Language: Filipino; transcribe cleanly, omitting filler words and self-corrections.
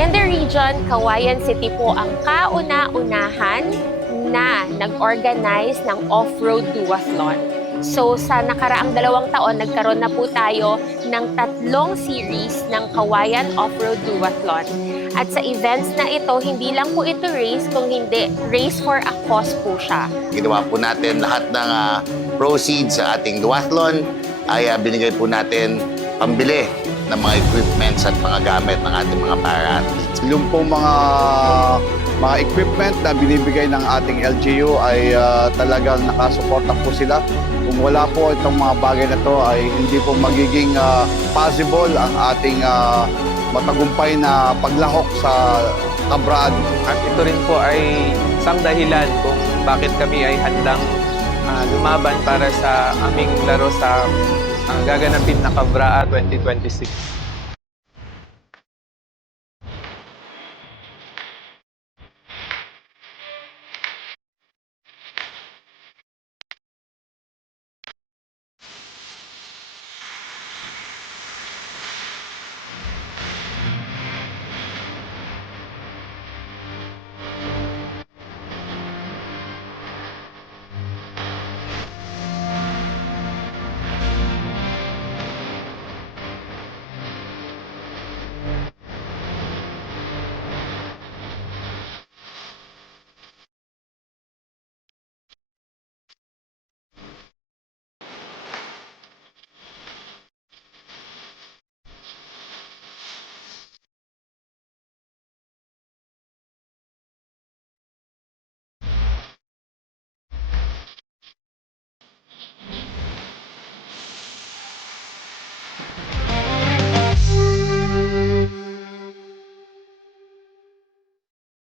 In the region, Cauayan City po ang kauna-unahan na nag-organize ng off-road duathlon. So sa nakaraang 2 taon, nagkaroon na po tayo ng 3 series ng Cauayan Off-Road Duathlon. At sa events na ito, hindi lang po ito race, kung hindi race for a cause po siya. Ginawa po natin lahat ng proceeds sa ating duathlon ay binigay po natin pambili ng mga equipments at mga gamit ng ating mga para-athletes. Yung po mga equipment na binibigay ng ating LGU ay talagang nakasuporta po sila. Kung wala po itong mga bagay na to ay hindi po magiging possible ang ating matagumpay na paglahok sa kabraan. At ito rin po ay isang dahilan kung bakit kami ay handang lumaban para sa aming laro sa gaganapin na Kabraa 2026.